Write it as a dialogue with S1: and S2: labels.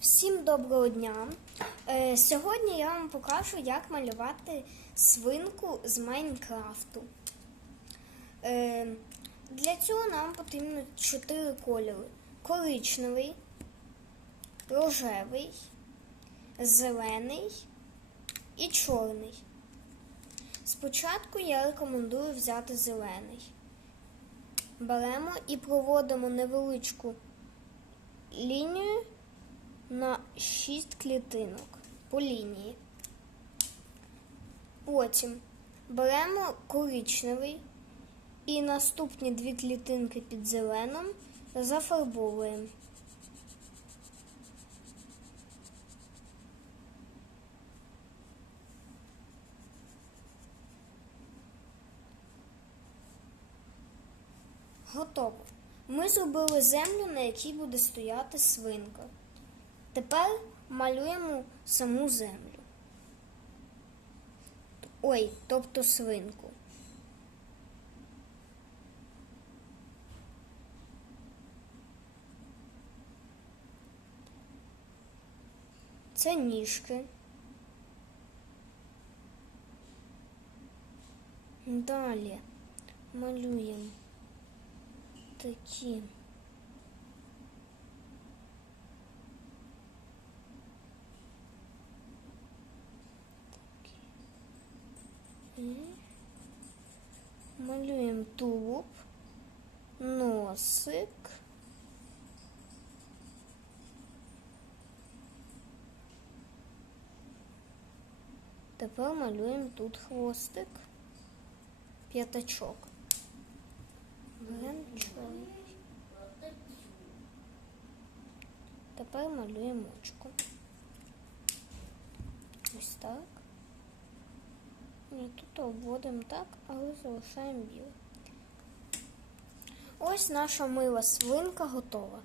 S1: Всім доброго дня! Е, сьогодні я вам покажу, як малювати свинку з Майнкрафту. Е, для цього нам потрібно чотири кольори: коричневий, рожевий, зелений і чорний. Спочатку я рекомендую взяти зелений. Беремо і проводимо невеличку лінію на 6 клітинок по лінії. Потім беремо коричневий і наступні дві клітинки під зеленим зафарбовуємо. Готово. Ми зробили землю, на якій буде стояти свинка. Тепер малюємо саму землю. Ой, тобто свинку. Це ніжки. Далі малюємо такі. І малюємо тулуб, носик. Тепер малюємо тут хвостик, п'ятачок. Беремо чорний. Тепер малюємо очко. Ось так. Ні, вводимо так, але залишаємо біле. Ось наша мила свинка готова.